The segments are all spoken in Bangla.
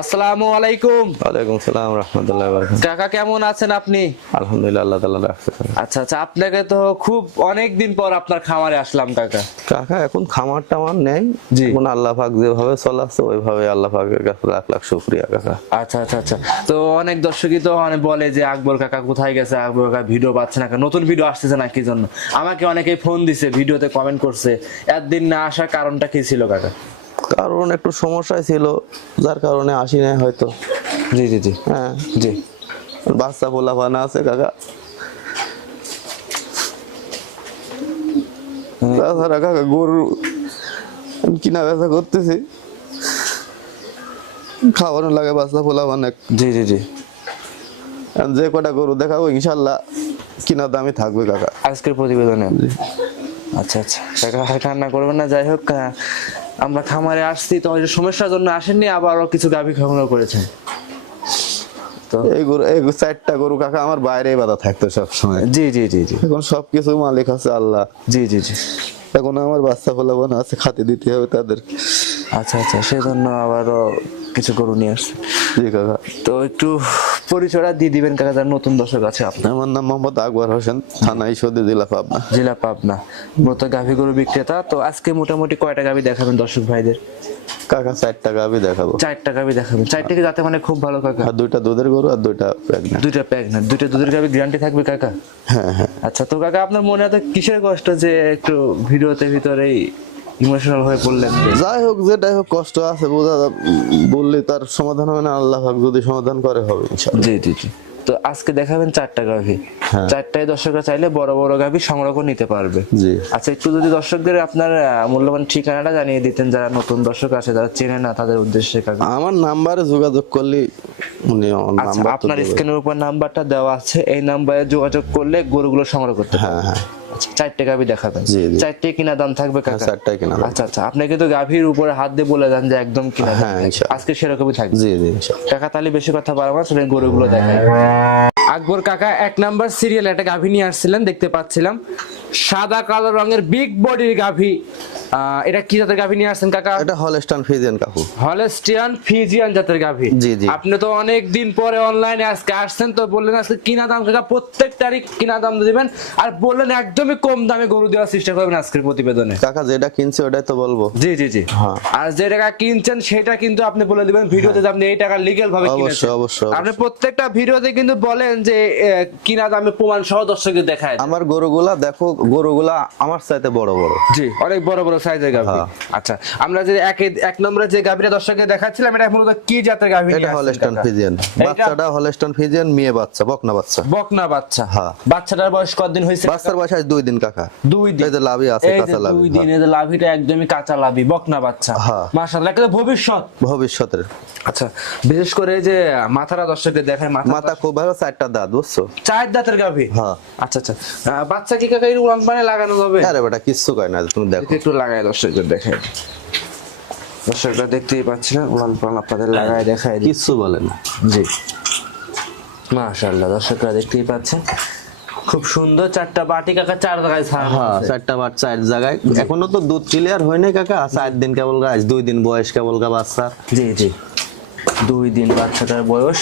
আসসালামু আলাইকুম। ওয়ালাইকুম সালাম রহমতুল্লাহ বারকাত কাকা কেমন আছেন আপনি? আলহামদুলিল্লাহ আল্লাহ তাআলা রাখছে। আচ্ছা আচ্ছা আপনাকে তো খুব অনেক দিন পর আপনার খামারে আসলাম কাকা। কাকা এখন খামার টামার নেই। জি। এখন আল্লাহ পাক যেভাবে চলাচ্ছে ওইভাবে আল্লাহ পাকের কাছে লাখ লাখ শুক্রিয়া কাকা। আচ্ছা আচ্ছা আচ্ছা। তো অনেক দর্শকই তো মানে বলে যে আকবর কাকা কোথায় গেছে? আকবর কাকা ভিডিও পাচ্ছে না? নতুন ভিডিও আসতেছে না কি জন্য? আমাকে অনেকেই ফোন দিছে ভিডিওতে কমেন্ট করছে। একদিন না আসার কারণটা কি ছিল কাকা? কারণ একটু সমস্যায় ছিল যার কারণে আসি নাই হয়তো। জি জি জি। হ্যাঁ। জি। বাচ্চা পোলা পানা আছে কাকা। তাছাড়া কাকা গরু কিনা বেচা করতেছি। খাওয়ানো লাগে বাচ্চা পোলা মানে জি জি জি। যে কটা গরু দেখাবো ইনশাল্লাহ কিনা দামই থাকবে কাকা। আজকের প্রতিবেদনে? আচ্ছা আচ্ছা। কাকা হয় কান্না করবেন না। যাই হোক আমরা খামারে আসছি তো সমস্যার জন্য আসেননি আবারও কিছু গাভী খাওয়ানো করেছেন। তো এই গরু এই চারটা গরু কাকা আমার বাইরে বাধা থাকতো সব সময় জি জি জি জি। এখন সবকিছু মালিক আছে আল্লাহ। জি জি জি। এখন আমার বাচ্চা ফলাবান আছে খাতে দিতে হবে তাদের আচ্ছা আচ্ছা সেজন্য আবারও কিছু গরু নিয়ে আসছে। জি কাকা। তো একটু পরিচয়টা দিয়ে দিবেন কাকা যারা নতুন দর্শক আছে আপনার। আমার নাম মোহাম্মদ আকবর হোসেন থানা ঈশ্বরদী জেলা পাবনা। জেলা পাবনা মূলত গাভী গরু বিক্রেতা। তো আজকে মোটামুটি কয়টা গাভী দেখাবেন দর্শক ভাইদের? কাকা চারটা গাবি দেখাবো। চারটা গাভী দেখাবেন। চারটাকে যাতে মানে খুব ভালো কাকা? আর দুইটা দুধের গরু আর দুইটা প্রেগনেন্ট দুইটা প্যাক না দুইটা দুধের গাভী গ্যারান্টি থাকবে কাকা? হ্যাঁ হ্যাঁ। আচ্ছা তো কাকা আপনার মনে এত কিসের কষ্ট যে একটু ভিডিওতে ভিতরেই ইমোশনাল হয়ে পড়লেন যাই হোক যেটাই হোক কষ্ট আছে বোঝা বললে তার সমাধান হবে না আল্লাহ পাক যদি সমাধান করে হবে জি জি জি। তো আজকে দেখাবেন চারটা গাভী। হ্যাঁ। চারটায় দর্শকরা চাইলে বড় বড় গাভী সংগ্রহ করে নিতে পারবে। জি। আচ্ছা একটু যদি দর্শকদের আপনার মূল্যবান ঠিকানাটা জানিয়ে দিতেন যারা নতুন দর্শক আছে যারা চেনে না তাদের উদ্দেশ্যে আমার নাম্বারে যোগাযোগ করলে আচ্ছা আপনার স্ক্রিনের উপর নাম্বারটা দেওয়া আছে এই নাম্বারে যোগাযোগ করলে গরুগুলো সংগ্রহ করতে হ্যাঁ হ্যাঁ। চারটে গাভী দেখাবেন। জি, জি। চারটে কিনা দাম থাকবে হ্যাঁ কাকা চারটাই কিনা আচ্ছা আচ্ছা আপনি কিন্তু গাভীর উপরে হাত দিয়ে বলে দেন যে একদম কিনা হ্যাঁ, আজকে সেরকমই থাকবে। জি জি কাকা তাহলে বেশি কথা বাড়াবো না, গরুগুলো দেখাই। আকবর কাকা এক নাম্বার সিরিয়াল একটা গাভী নিয়ে আসছিলেন দেখতে পাচ্ছিলাম। সাদা কালো রঙের বিগ বডির গাভী। এটা কি জাতের গাভী নিয়ে আসছেন কাকা? এটা হলস্টান ফিজিয়ান কাকু। হলেস্টিয়ান ফিজিয়ান জাতের গাভী? জি, জি। আপনি তো অনেক দিন পরে অনলাইনে আজকে আসছেন তো বললেন আজকে কিনা দাম কাকা প্রত্যেক তারিখ কিনা দাম দিবেন। আর বললেন একদমই কম দামে গরু দেওয়ার চেষ্টা করবেন আজকের প্রতিবেদনে। কাকা যেটা কিনছে ওটাই তো বলব। জি জি জি। হ্যাঁ। আর যে টাকা কিনছেন সেটা কিন্তু আপনি বলে দিবেন ভিডিওতে যে আপনি এই টাকা লিগেল ভাবে অবশ্যই, কিনেছেন। অবশ্যই, আপনি প্রত্যেকটা ভিডিওতে কিন্তু বলেন যে কিনা দামে প্রমাণ সহ দর্শকদের দেখায়। আমার গরুগুলা দেখো গরুগুলা আমার চাইতে বড় বড়। জি অনেক বড় বড় সাইজের গাভী। হ্যাঁ। আচ্ছা আমরা যে এক এক নম্বরে যে গাভীটা দর্শকদের দেখাচ্ছিলাম এটা মূলত কি জাতের গাভী এটা হলস্টান? ফিজিয়ান বাচ্চাটা হলস্টান ফিজিয়ান মেয়ে বাচ্চা বকনা বাচ্চা। বকনা বাচ্চা। হ্যাঁ। বাচ্চাটার বয়স কতদিন হয়েছে বাচ্চার বয়স আজ দুই দিন কাকা। দুই দিন। এই যে লাভি আছে কাঁচা লাভি দুই দিন এই যে লাভিটা একদমই কাঁচা লাভি বকনা বাচ্চা। হ্যাঁ। মাশাআল্লাহ একটা ভবিষ্যৎ। ভবিষ্যতের। আচ্ছা বিশেষ করে যে মাথাটা দর্শকদের দেখায় মাথা মাথা খুব ভালো চারটা দাঁত বুঝছ? চার দাঁতের গাভী? হ্যাঁ। আচ্ছা আচ্ছা। বাচ্চা কি কাকা এই উড়ান পানে লাগানো যাবে? আরে বেটা কিচ্ছু কয় না তুমি দেখো। একটু লাগায় দর্শকদের দেখায় দর্শকরা দেখতেই পাচ্ছিলেন উড়ান পান আপনাদের লাগায় দেখায়। কিচ্ছু বলে না। জি। মাশাআল্লাহ দর্শকরা দেখতেই পাচ্ছেন। খুব সুন্দর চারটা বাটি কাকা চার জায়গায় ছাড়া হ্যাঁ চারটা বাচ্চা এক জায়গায়। এখনও তো দুধ ক্লিয়ার হয় হয়নি কাকা। চার দিন কেবল গাছ দুই দিন বয়স কেবল গা বাচ্চা। জি জি। দুই দিন বাচ্চাটার বয়স।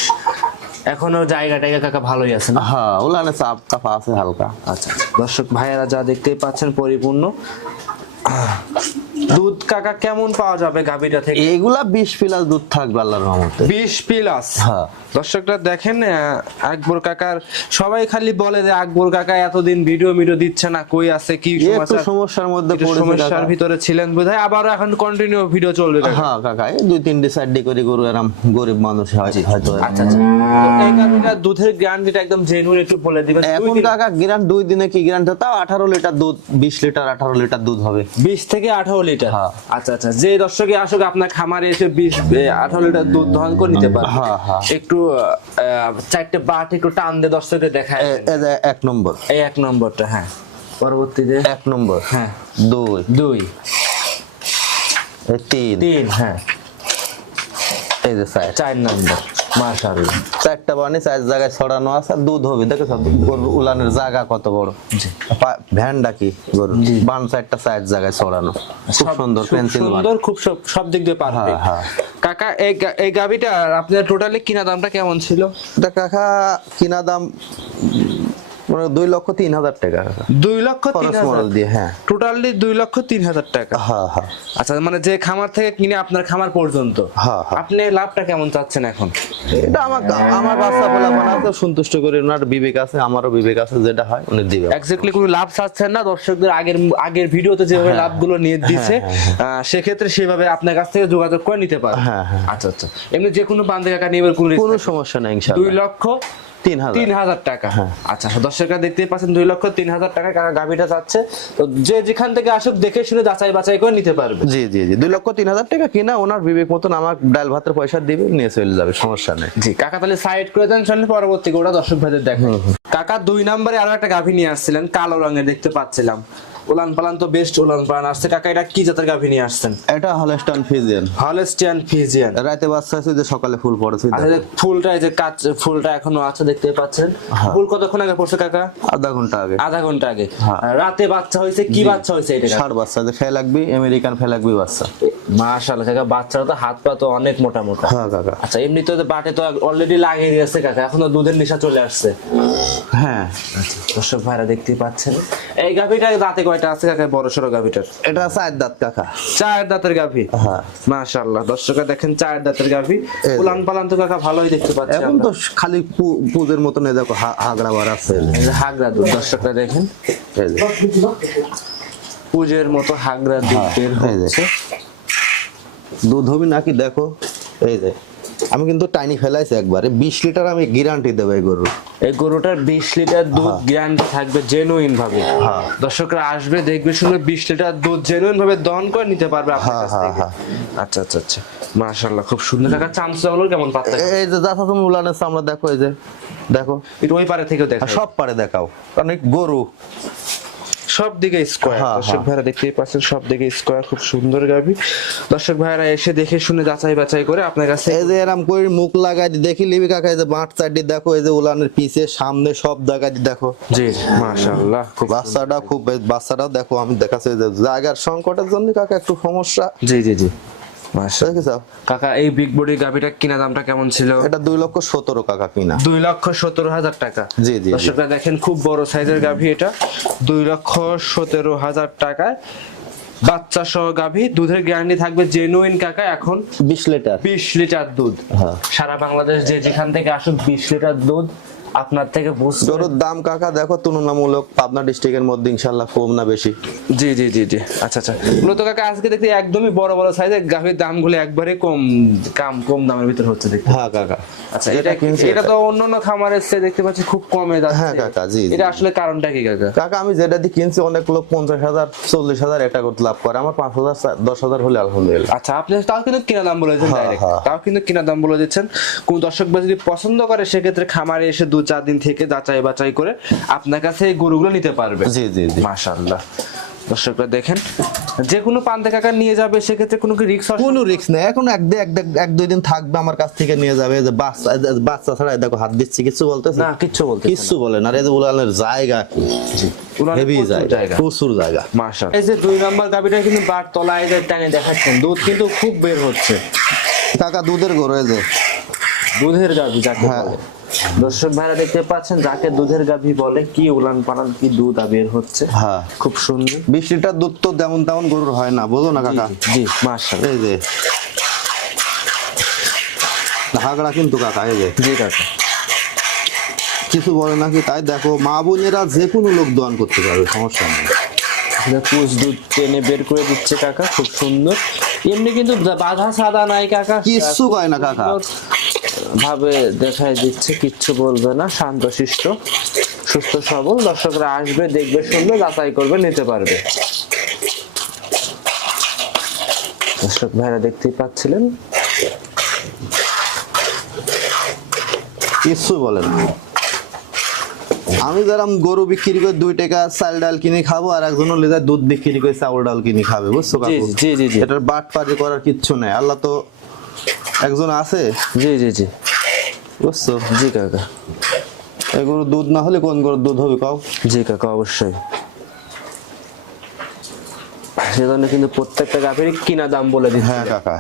এখনও জায়গা টাইগা কাকা ভালোই আছে না? হ্যাঁ ওলানে চাপ কাপা আছে হালকা। আচ্ছা আচ্ছা। দর্শক ভাইয়েরা যা দেখতেই পাচ্ছেন পরিপূর্ণ। 아. দুধ কাকা কেমন পাওয়া যাবে গাভীটা থেকে? এইগুলা বিশ প্লাস দুধ থাকবে আল্লাহর রহমতে। বিশ প্লাস? হ্যাঁ। দর্শকরা দেখেন আকবর কাকার সবাই খালি বলে যে আকবর কাকা এতদিন ভিডিও ভিডিও দিচ্ছে না কই আছে কি সমস্যার মধ্যে সমস্যার ভিতরে ছিলেন বোধহয় আবারও এখন কন্টিনিউ ভিডিও চলবে। হ্যাঁ কাকা এই দুই তিনটে চারটে করে গরু এরম গরিব মানুষ হয় হয়তো আচ্ছা আচ্ছা। এই গাভীটা দুধের গ্যারান্টিটা একদম জেনুইন একটু বলে দিবেন এখন কাকা গ্রান দুই দিনে কি গ্রান তাও আঠারো লিটার দুধ বিশ লিটার আঠারো লিটার দুধ হবে। বিশ থেকে আঠারো লিটার হ্যাঁ। আচ্ছা আচ্ছা। যে দর্শকে আসুক আপনার খামারে এসে বিশ আঠারো লিটার দুধ দহন করে নিতে পারবে হ্যাঁ, হ্যাঁ। একটু চারটে বাট একটু টান দিয়ে দর্শকে দেখায়। এক নম্বর। এই এক নম্বরটা হ্যাঁ। পরবর্তীতে? এক নম্বর। হ্যাঁ। দুই। দুই। তিন। তিন হ্যাঁ। এই যে চার নম্বর। মাশাআল্লাহ। চারটা বানি চার জায়গায় ছড়ানো আছে দুধ হবে। দেখো সব গরুর উলানের জায়গা কত বড়। ভ্যানটা কি গরু বান চারটা চার জায়গায় ছড়ানো। খুব সুন্দর পেন্সিল সুন্দর খুব সব সব দিক দিয়ে পারফেক্ট হ্যাঁ, কাকা এই এই আপনার টোটালি কিনা দামটা কেমন ছিল? এটা কাকা কিনা দাম মানে দুই লক্ষ তিন হাজার টাকা। দুই লক্ষ তিন হাজার? দিয়ে হ্যাঁ। টোটালি দুই লক্ষ তিন হাজার টাকা। হ্যাঁ হ্যাঁ আচ্ছা মানে যে খামার থেকে কিনে আপনার খামার পর্যন্ত হ্যাঁ, হ্যাঁ। আপনি লাভটা কেমন চাচ্ছেন এখন? এটা আমার আমার বাচ্চা পোলা বানাতে সন্তুষ্ট করে ওনার বিবেক আছে আমারও বিবেক আছে যেটা হয় উনি দিবে। এক্স্যাক্টলি কোনো লাভ চাচ্ছেন না দর্শকদের আগের আগের ভিডিওতে যেভাবে হ্যাঁ। লাভগুলো নিয়ে দিছে আহ, সেক্ষেত্রে সেভাবে আপনার কাছ থেকে যোগাযোগ করে নিতে পারে হ্যাঁ, হ্যাঁ। আচ্ছা আচ্ছা। এমনি যে কোনো বান্ধে কাকা নিয়ে কোনো নেই। সমস্যা নেই দুই লক্ষ তিন হাজার টাকা। আচ্ছা দর্শকরা দেখতে পাচ্ছেন দুই লক্ষ তিন হাজার টাকা গাভিটা যাচ্ছে। তো যে যেখান থেকে আসুক দেখে শুনে যাচাই বাছাই করে নিতে পারবে। জি জি জি। দুই লক্ষ তিন হাজার টাকা কিনা ওনার বিবেক মতন আমার ডাল ভাতের পয়সা দিবে নিয়ে চলে যাবে সমস্যা নেই। জি কাকা তাহলে সাইড করে দেন শুনলে পরবর্তী ওটা দর্শক ভাইদের দেখেন কাকা দুই নম্বরে আরও একটা গাভী নিয়ে আসছিলেন কালো রঙের দেখতে পাচ্ছিলাম। উলান পালান তো বেস্ট উলান পালান আসছে কাকা এটা কি জাতের গাভী নিয়ে আসছেন? এটা হলস্টান ফিজিয়ান হলস্টিয়ান ফিজিয়ান রাতে বাচ্চা আছে যে সকালে ফুল পড়েছে। আচ্ছা ফুলটা এই যে কাজ ফুলটা এখনও আছে দেখতে পাচ্ছেন। ফুল কতক্ষণ আগে পড়ছে কাকা? আধা ঘণ্টা আগে। আধা ঘণ্টা আগে। হ্যাঁ। রাতে বাচ্চা হয়েছে কি বাচ্চা হয়েছে এটা? ষাট বাচ্চা যে ফেল লাগবি আমেরিকান ফেল লাগবি বাচ্চা। মাশাআল্লাহ কাকা বাচ্চারা তো হাত পা তো অনেক মোটা মোটা। হ্যাঁ কাকা। আচ্ছা এমনি তো বাটে তো অলরেডি লাগিয়ে দিয়েছে কাকা এখনও দুধের নেশা চলে আসছে। হ্যাঁ। দর্শক ভাইরা দেখতেই পাচ্ছেন। এই গাভিটা দাঁতে কয়টা আছে কাকা বড় সড়ো গাভিটার। এটা চার দাঁত কাকা। চার দাঁতের গাভি? হ্যাঁ। মাশাআল্লাহ দর্শকরা দেখেন চার দাঁতের গাভি। উলান পালান তো কাকা ভালোই দেখতে পাচ্ছি এখন তো খালি পুজোর মতন এই দেখো হাগড়া বার আছে। হাগরা দুধ দর্শকরা দেখেন। পুজের মতো হাগরা দুধ হ্যাঁ, বের। হচ্ছে। দুধ হবি নাকি দেখো এই যে। আমি কিন্তু টাইনি ফেলাইছি একবারে। বিশ লিটার আমি গ্যারান্টি দেবো এই গরু এই গরুটার বিশ লিটার দুধ গ্যারান্টি থাকবে জেনুইন ভাবে হ্যাঁ। দর্শকরা আসবে দেখবে শুনবে বিশ লিটার দুধ জেনুইন ভাবে দহন করে নিতে পারবে আপনার হ্যাঁ, কাছ হ্যাঁ, থেকে। হ্যাঁ। আচ্ছা আচ্ছা আচ্ছা। মাশাআল্লাহ খুব সুন্দর টাকা চান্স হলো কেমন পাত্তা এই যে যাতা তুমি উলানের আমরা দেখো এই যে দেখো। একটু ওই পারে থেকেও দেখা সব পারে দেখাও কারণ গরু সব দিকে স্কোয়ার দর্শক হ্যাঁ। ভাইরা দেখতেই পাচ্ছেন সব দিকে স্কোয়ার খুব সুন্দর গাবি। দর্শক ভাইরা এসে দেখে শুনে যাচাই বাছাই করে আপনার কাছে এই যে এরম করে মুখ লাগাই দি দেখি লিবি কাকা এই যে মাঠ সাইডে দেখো এই যে উলানের পিছে সামনে সব জায়গায় দেখো। জি মাশাআল্লাহ খুব বাচ্চাটা খুব বাচ্চাটাও দেখো আমি দেখাচ্ছি যে জায়গার সংকটের জন্য কাকা একটু সমস্যা। জি জি জি। মাশাআল্লাহ। কাকা এই বিগ বডি গাবিটা কিনা দামটা কেমন ছিল? এটা দুই লক্ষ সতেরো কাকা কিনা। দুই লক্ষ সতেরো হাজার টাকা। জি, জি। দর্শকরা দেখেন খুব বড় সাইজের গাভী এটা। দুই লক্ষ সতেরো হাজার টাকায় বাচ্চা সহ গাভী। দুধের গ্যারান্টি থাকবে জেনুইন কাকা এখন বিশ লিটার। বিশ লিটার দুধ। হ্যাঁ। সারা বাংলাদেশ যে যেখান থেকে আসুক বিশ লিটার দুধ। আপনার থেকে বুঝতে গরুর দাম কাকা দেখো তুলনামূলক পাবনা ডিস্ট্রিক্টের মধ্যে ইনশাল্লাহ কম না বেশি। জি জি জি জি। আচ্ছা আচ্ছা। মূলত কাকা আজকে দেখতে একদমই বড় বড় সাইজের গাভীর দামগুলো একবারে কম কাম কম দামের ভিতর হচ্ছে দেখতে হ্যাঁ কাকা। আচ্ছা এটা কিনছি এটা। তো অন্যান্য খামারের চেয়ে দেখতে পাচ্ছি খুব কমে যাচ্ছে। হ্যাঁ কাকা, জি। এটা আসলে কারণটা কি কাকা? কাকা আমি যেটা দিয়ে কিনছি অনেক লোক পঞ্চাশ হাজার চল্লিশ হাজার এটা করতে লাভ করে। আমার পাঁচ হাজার চা- দশ হাজার হলে আলহামদুলিল্লাহ। আচ্ছা আপনি তাও কিন্তু কিনা দাম বলে দিচ্ছেন হ্যাঁ, হ্যাঁ। তাও কিন্তু কিনা দাম বলে দিচ্ছেন। কোন দর্শক যদি পছন্দ করে সেক্ষেত্রে খামারে এসে দু চার দিন থেকে যাচাই বাছাই করে আপনার কাছে এই গরুগুলো নিতে পারবে। জি জি জি। মাশাআল্লাহ। দর্শকরা দেখেন যে কোনো পান্তে কাকা নিয়ে যাবে সেক্ষেত্রে কোনো কি রিক্স কোনো রিস্ক নেই। এখন এক এক এক দুই দিন থাকবে আমার কাছ থেকে নিয়ে যাবে। যে বাচ্চা বাচ্চা ছাড়া দেখো হাত দিচ্ছি কিছু বলতেছে না। কিচ্ছু বলতে কিচ্ছু বলে না। যে উলানের জায়গা হেভি জায়গা। প্রচুর জায়গা। মাশাআল্লাহ। এই যে দুই নাম্বার গাবিটা কিন্তু বার তলায় যে টানে দেখাচ্ছেন। দুধ কিন্তু খুব বের হচ্ছে। কাকা দুধের গরু যে। দুধের গাভী যাকে হ্যাঁ। বলে দর্শক ভাইরা দেখতে পাচ্ছেন যাকে দুধের গাভী বলে কি উলান পালান কি দুধ বের হচ্ছে। হ্যাঁ। খুব সুন্দর। বিশ লিটার দুধ তো তেমন তেমন গরুর হয় না বোঝো না কাকা? জি মাশাআল্লাহ। এই যে। হাগড়া কিন্তু কাকা এই যে। জি কাকা। কিছু বলে নাকি? তাই দেখো মা বোনেরা যে কোনো লোক দোয়ান করতে পারবে সমস্যা নেই। কুচ দুধ টেনে বের করে দিচ্ছে কাকা খুব সুন্দর। এমনি কিন্তু বাধা সাদা নাই কাকা। কিচ্ছু কয় না কাকা। ভাবে দেখায় দিচ্ছে কিচ্ছু বলবে না শান্তশিষ্ট সুস্থ সবল। দর্শকরা আসবে দেখবে শুনবে যাচাই করবে নিতে পারবে। দর্শক ভাইরা দেখতেই পাচ্ছিলেন? কিচ্ছু বলে না। আমি যেরকম গরু বিক্রি করে দুই টাকা চাল ডাল কিনে খাব আর একজন দুধ বিক্রি করে চাউল ডাল কিনে খাবে বুঝছ এটার বাট পারি করার কিচ্ছু নেই। আল্লাহ তো একজন আছে? জি জি জি। বুঝছ? জি কাকা। এই গরুর দুধ না হলে কোন গরুর দুধ হবে কাউ জি কাকা অবশ্যই। সেজন্য কিন্তু প্রত্যেকটা গাভীর কিনা দাম বলে দিচ্ছে। হ্যাঁ কাকা।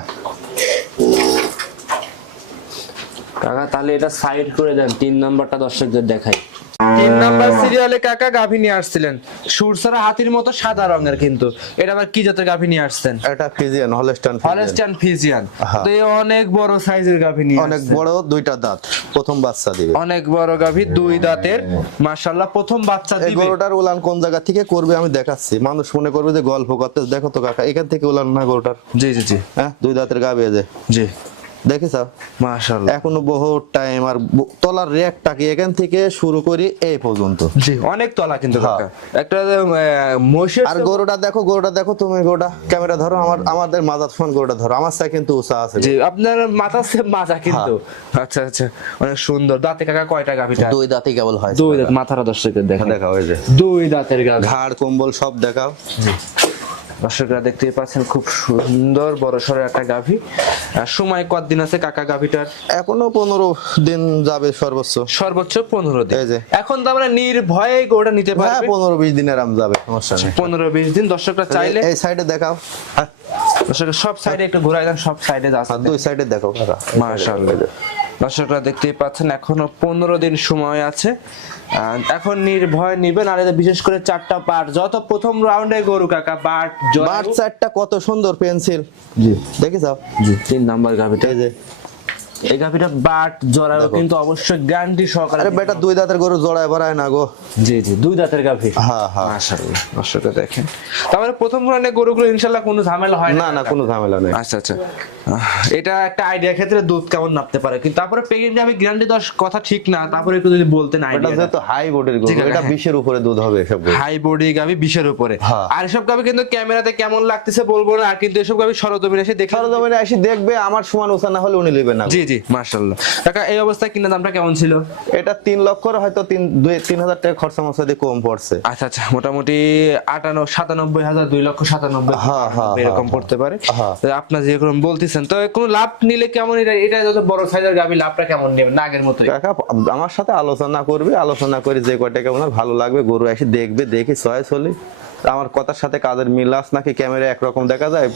কাকা তাহলে এটা সাইড করে দেন তিন নাম্বারটা দর্শকদের দেখাই। তিন নাম্বার সিরিয়ালে কাকা গাভী নিয়ে আসছিলেন। সুরসারা হাতির মতো সাদা রঙের কিন্তু। এটা আবার কি জাতের গাভী নিয়ে আসছেন? এটা ফিজিয়ান হলস্টান হলেস্টান ফিজিয়ান হ্যাঁ। তো এই অনেক বড় সাইজের গাভী নিয়ে অনেক বড় দুইটা দাঁত প্রথম বাচ্চা দিবে। অনেক বড় গাভী দুই দাঁতের। মাশাআল্লাহ প্রথম বাচ্চা দিবে। গরুটার উলান কোন জায়গা থেকে করবে আমি দেখাচ্ছি। মানুষ মনে করবে যে গল্প করতে দেখো তো কাকা এখান থেকে উলান না গরুটার? জি জি জি। হ্যাঁ দুই দাঁতের গা বেজে জি। দেখেছ মাশাআল্লাহ। এখনও বহু টাইম আর তলার রেকটাকে এখান থেকে শুরু করি এই পর্যন্ত। জি অনেক তলা কিন্তু হ্যাঁ। একটা মহিষের আর গরুটা দেখো গরুটা দেখো তুমি গরুটা। ক্যামেরা ধরো আমার আমাদের মাজাত ফোন গরুটা ধরো। আমার সাথে কিন্তু উষা আছে। জি আপনার মাথা সে মাজা কিন্তু। আচ্ছা আচ্ছা অনেক সুন্দর। দাঁতে কাকা কয়টা গাভিটা দুই দাঁতই কেবল হয়। দুই দাঁত মাথাটা দর্শকের দেখা দেখা যে দুই দাঁতের গাভি। ঘাড় কম্বল সব দেখাও। দর্শকরা দেখতেই পাচ্ছেন খুব সুন্দর বড় সড়ো একটা গাভি। সময় কতদিন আছে কাকা গাভিটার? এখনও পনেরো দিন যাবে সর্বোচ্চ। সর্বোচ্চ পনেরো দিন। এই যে। এখন তো আমরা নির্ভয়ে গোটা নিতে হ্যাঁ পারবে। পনেরো বিশ দিনের আম যাবে সমস্যা নেই। পনেরো বিশ দিন দর্শকরা চাইলে এই সাইডে দেখাও। দর্শকরা সব সাইডে একটু ঘুরাই দেন সব সাইডে দুই সাইডে দেখো কাকা মাশাআল্লাহ। দর্শকরা দেখতেই পাচ্ছেন এখনও পনেরো দিন সময় আছে। এখন নির্ভয় নিবেন আর বিশেষ করে চারটা পার্ট। যত প্রথম রাউন্ডে গরু কাকা বাট বাট চারটা কত সুন্দর পেন্সিল। জি। দেখে যাও জি তিন নাম্বার গাভিটা। এই যে এই গাভিটা বাট জড়াও কিন্তু অবশ্যই গ্যারান্টি সহকারে আরে বেটা দুই দাঁতের গরু জোড়ায় ভরায় না গো। জি জি দুই দাঁতের গাভি। হ্যাঁ হ্যাঁ মাশাআল্লাহ দর্শকরা দেখেন। তারপরে প্রথম রাউন্ডে গরুগুলো ইনশাআল্লাহ কোনো ঝামেলা হয় না। না কোনো ঝামেলা নেই। আচ্ছা আচ্ছা। এটা একটা আইডিয়া ক্ষেত্রে দুধ কেমন নাপতে পারে? কিন্তু তারপরে প্রেগনেন্ট আমি গ্যারান্টি দশ কথা ঠিক না। তারপরে একটু যদি বলতেন এটা হাই বোর্ডের গরু এটা হ্যাঁ। বিশের উপরে দুধ হবে এসব গরু। হাই বডি গাবি বিশের উপরে। আর এসব গাবি কিন্তু ক্যামেরাতে কেমন লাগতেছে বলব না আর কিন্তু এসব গাবি সরজমিনে এসে দেখে সরজমিনে এসে দেখবে আমার সমান উষা না হলে উনি নেবেন না জি জি মাশাআল্লাহ। কাকা এই অবস্থায় কিনা দামটা কেমন ছিল? এটা তিন লক্ষর হয়তো তিন দুই তিন হাজার টাকা খরচা মশা দিয়ে কম পড়ছে। আচ্ছা আচ্ছা মোটামুটি আটান্ন সাতানব্বই হাজার দুই লক্ষ সাতানব্বই হ্যাঁ, হ্যাঁ, এরকম হ্যাঁ, পড়তে পারে। আপনার যেরকম বলতেছেন তো কোনো লাভ নিলে কেমন এটা এটা যত বড় সাইজের গাবি লাভটা কেমন নেবেন? নাগের মতোই। কাকা আমার সাথে আলোচনা করবে আলোচনা করে যে কয়টা কেমন ভালো লাগবে গরু এসে দেখবে দেখে চয়েস হলে আমার কথার সাথে কাদের মিল আস নাকি ক্যামেরা একরকম দেখা যায়?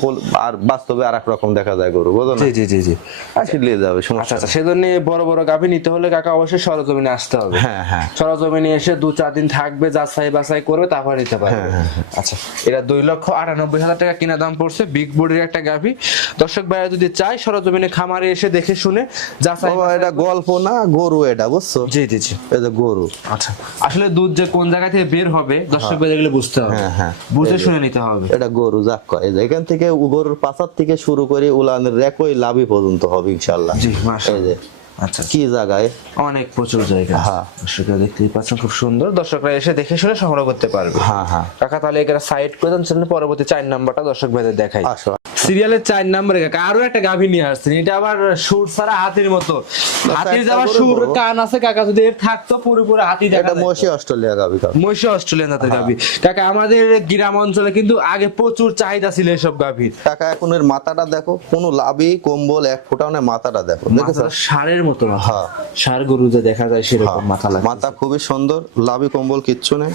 আর বাস্তবে আর এক রকম দেখা যায় গরু বুঝো না? জি জি জি জি। আসি নিয়ে যাবে আচ্ছা সমস্যা আচ্ছা সেজন্য বড় বড় গাভি নিতে হলে কাকা অবশ্যই সরজমিনে আসতে হবে। হ্যাঁ হ্যাঁ। সরজমিনে এসে দু চার দিন থাকবে যাচাই বাছাই করবে তারপর নিতে পারবে। হ্যাঁ, হ্যাঁ, আচ্ছা এটা দুই লক্ষ আটানব্বই হাজার টাকা কিনা দাম পড়ছে বিগ বডির একটা গাভি। দর্শক ভাইরা যদি চায় সরজমিনে খামারে এসে দেখে শুনে যাচাই এটা গল্প না? গরু এটা বুঝছ? জি জি জি। যে গরু। আচ্ছা আসলে দুধ যে কোন জায়গা থেকে বের হবে দর্শক ভাইরা এগুলো বুঝতে হবে। হ্যাঁ, হ্যাঁ। বুঝে শুনে নিতে হবে। এটা গরু যাক কয় এখান থেকে গরুর পাচার থেকে শুরু করে উলানের রেকই লাভই পর্যন্ত হবে ইনশাল্লাহ জি মাশাআল্লাহ। আচ্ছা। কি জায়গায়? অনেক প্রচুর জায়গা হ্যাঁ। দর্শকরা দেখতেই পাচ্ছেন খুব সুন্দর। দর্শকরা এসে দেখে শুনে সংগ্রহ করতে পারবে। হ্যাঁ হ্যাঁ। কাকা তাহলে এখানে সাইড করে দেন পরবর্তী চার নাম্বারটা দর্শক ভেদে দেখাই। সিরিয়ালের চার নাম্বারে কাকা আরও একটা গাভী নিয়ে আসছেন। এটা আবার সুর ছাড়া হাতির মতো। হাতির যাওয়ার সুর কান আছে কাকা যদি এর থাকতো পুরোপুরি হাতি দেখা। মসি অস্ট্রেলিয়া গাবি কাকা। মহিষ অস্ট্রেলিয়ান জাতের গাভী। কাকা আমাদের গ্রাম অঞ্চলে কিন্তু আগে প্রচুর চাহিদা ছিল এসব গাভীর টাকা এখন এর মাথাটা দেখো কোনো লাভই কম্বল এক ফোটাও না মাথাটা দেখো দেখেছ? ষাঁড়ের মতো মাথা। হ্যাঁ। ষাঁড় গরু যে দেখা যায় সেরকম মাথা লাগে মাথা খুবই সুন্দর লাভি কম্বল কিচ্ছু নেই।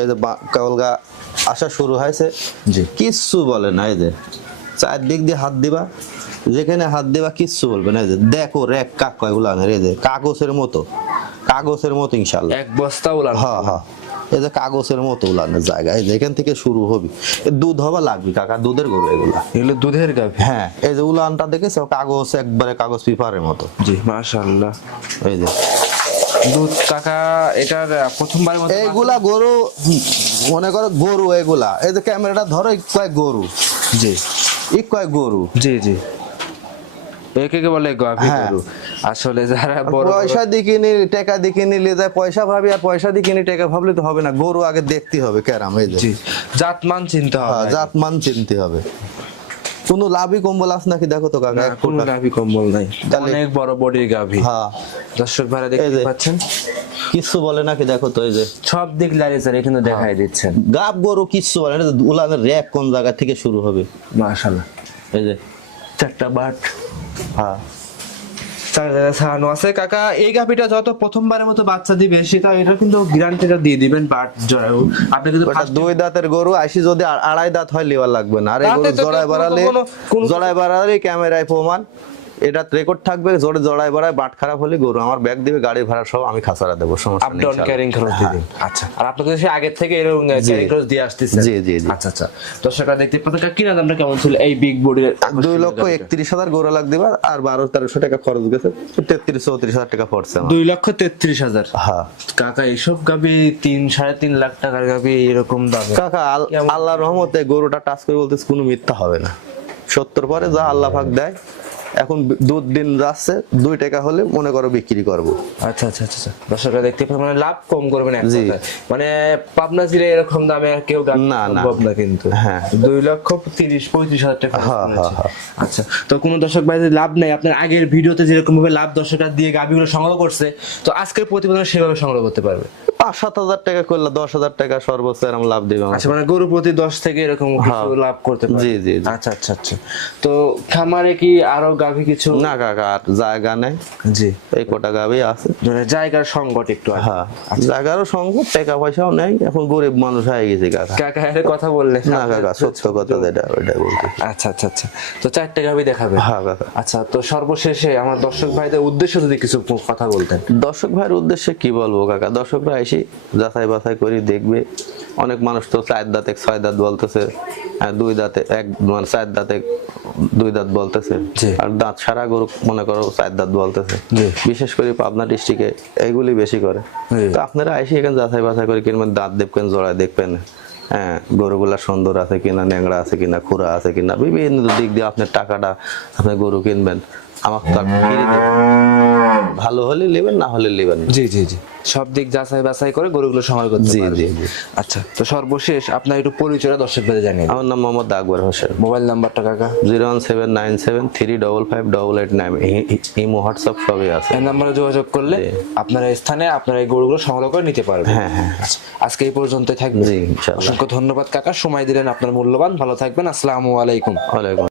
এই যে বা- কেবলগা আসা শুরু হয়েছে। জি। কিচ্ছু বলে না এই যে। চারদিক দিয়ে হাত দিবা যেখানে হাত দিবা কিচ্ছু বলবে না যে। দেখো রেক কাক কয় উলানের এই যে কাগজের মতো কাগজের মতো ইনশাল্লাহ এক বস্তা উলান হ্যাঁ হ্যাঁ এই যে কাগজের মতো উলানের জায়গা এই যে এখান থেকে শুরু হবে। দুধ হবা লাগবে কাকা দুধের গরু এগুলা। এগুলো দুধের গাভী। হ্যাঁ এই যে উলানটা দেখেছ? কাগজ একবারে কাগজ পেপারের মতো। জি মাশাআল্লাহ। এই যে। দুধ কাকা এটার প্রথমবারের মতো এইগুলা গরু মনে করো গরু এগুলা। এই যে ক্যামেরাটা ধরো ই কয় গরু? জি। ই কয় গরু? জি জি। একে বলে গাভী হ্যাঁ। গরু। আসলে যারা বড় পয়সা টাকা পয়সা ভাবি আর পয়সা টাকা ভাবলে তো হবে না। গরু আগে দেখতে হবে ক্যারাম এই যে। জি। জাতমান চিন্তা হ্যাঁ, হবে। জাত মান চিনতে হবে। কোনো লাভই কম্বল আস নাকি? দেখো তো কাকা কোনো ফোঁটা। কম্বল নাই। অনেক বড় বডির গাভী। হ্যাঁ। দর্শক ভাইরা দেখতে পাচ্ছেন? কিচ্ছু বলে নাকি দেখো তো এই যে। সব দিক লাড়িয়ে চাড়িয়ে কিন্তু দেখাই দিচ্ছেন। গাব গরু কিচ্ছু বলে না উলানের র্যাক কোন জায়গা থেকে শুরু হবে? মাশাআল্লাহ। এই যে। চারটা বাট। হ্যাঁ। ছাড়ানো আছে কাকা এই গাভিটা যত প্রথমবারের মতো বাচ্চা দিবে সেটা এটা কিন্তু গ্যারান্টিটা দিয়ে দিবেন বাট জরায়ু আপনি কিন্তু দুই দাঁতের গরু আইসি যদি আড়াই দাঁত হয় লাগবে না। আর এই গরু বাড়ালে ক্যামেরায় প্রমাণ। এটা রেকর্ড থাকবে জোরে জড়ায় বাড়ায় বাট খারাপ হলে গরু আমার ব্যাগ দিবে গাড়ি ভাড়া সব আমি খাসারা দেবো সমস্যা নেই ডাউন ক্যারিং খরচ দিয়ে দিন। আচ্ছা আর আপনাদের সে আগের থেকে এরকম ক্যারিং খরচ দিয়ে আসতেছে। জি, জি, জি। আচ্ছা আচ্ছা। দর্শকরা দেখতে পাচ্ছেন কিনা দামটা কেমন ছিল এই বিগ বডির দুই লক্ষ একত্রিশ হাজার গরু লাগ দিবা আর বারো তেরোশো টাকা খরচ গেছে। তেত্রিশ চৌত্রিশ হাজার টাকা পড়ছে আমার। দুই লক্ষ তেত্রিশ হাজার? হ্যাঁ। কাকা এইসব গাবি তিন সাড়ে তিন লাখ টাকার গাবি এরকম দামে? কাকা আল- আল্লাহর রহমতে গরুটা টাচ করে বলতেছে কোনো মিথ্যা হবে না। সত্তর পরে যা আল্লাহ পাক দেয় এখন দুধ দিন যাচ্ছে দুই টাকা হলে মনে করো বিক্রি করব আচ্ছা আচ্ছা আচ্ছা আচ্ছা। দর্শকরা দেখতে পাবেন মানে লাভ কম করবেন জি। মানে পাবনা জেলায় এরকম দামে কেউ না, না। না কিন্তু হ্যাঁ। দুই লক্ষ তিরিশ পঁয়ত্রিশ হাজার টাকা হ্যাঁ, শুনেছি। হ্যাঁ, আচ্ছা তো কোনো দর্শক ভাই লাভ নেই আপনার আগের ভিডিওতে যেরকম ভাবে লাভ দর্শকরা দিয়ে গাভিগুলো সংগ্রহ করছে তো আজকের প্রতিবেদনে সেভাবে সংগ্রহ করতে পারবে পাঁচ সাত হাজার টাকা করলে দশ হাজার টাকা সর্বোচ্চ এরকম লাভ দিবে। আচ্ছা মানে গরু প্রতি দশ থেকে এরকম লাভ করতে জি, জি। আচ্ছা আচ্ছা আচ্ছা তো খামারে কি আরও গাভী কিছু? না কাকা আর জায়গা নেই। জি। এই কোটা গাবি আছে। মানে জায়গার সংকট একটু হ্যাঁ জায়গারও সংকট টাকা পয়সাও নেই। এখন গরিব মানুষ হয়ে গেছে কাকা। কাকা এর কথা বললে না কাকা সত্য কথা যেটা ওইটা বলতে আচ্ছা আচ্ছা আচ্ছা। তো চারটে গাভী দেখাবে হ্যাঁ কাকা। আচ্ছা তো সর্বশেষে আমার দর্শক ভাইদের উদ্দেশ্যে যদি কিছু কথা বলতেন। দর্শক ভাইয়ের উদ্দেশ্যে কি বলব কাকা? দর্শকরা এসে যাচাই বাছাই করি দেখবে। অনেক মানুষ তো চার দাঁতে ছয় দাঁত বলতেছে দুই দাঁতে এক মানে চার দাঁতে দুই দাঁত বলতেছে। আর দাঁত সারা গরু মনে করো চার দাঁত বলতেছে। বিশেষ করে পাবনা ডিস্ট্রিক্টে এইগুলি বেশি করে। তো আপনারা এসে এখানে যাচাই বাছাই করে কিনবেন দাঁত দেখবেন জোড়ায় দেখবেন। হ্যাঁ গরুগুলা সুন্দর আছে কিনা ন্যাংরা আছে কিনা খুরা আছে কিনা বিভিন্ন দিক দিয়ে আপনার টাকাটা আপনি গরু কিনবেন। আমার তো ভালো হলে নেবেন না হলে নেবেন জি জি জি। সব দিক যাচাই বাছাই করে গরুগুলো সংগ্রহ করতে জি, জি। আচ্ছা তো সর্বশেষ আপনার একটু পরিচয়টা দর্শক ভাইদের জানিয়ে আমার নাম মোহাম্মদ আকবর হোসেন। মোবাইল নাম্বারটা কাকা? Zero one seven nine seven three double five double eight nine. Imo WhatsApp সবই আছে। এই নাম্বারে যোগাযোগ করলে আপনার এই স্থানে আপনার এই গরুগুলো সংগ্রহ করে নিতে পারবেন। হ্যাঁ, হ্যাঁ। আচ্ছা, আজকে এই পর্যন্তই থাকবে। জি ইনশাআল্লাহ। অসংখ্য ধন্যবাদ কাকা। সময় দিলেন আপনার মূল্যবান। ভালো থাকবেন। আসসালামু আলাইকুম। ওয়ালাইকুম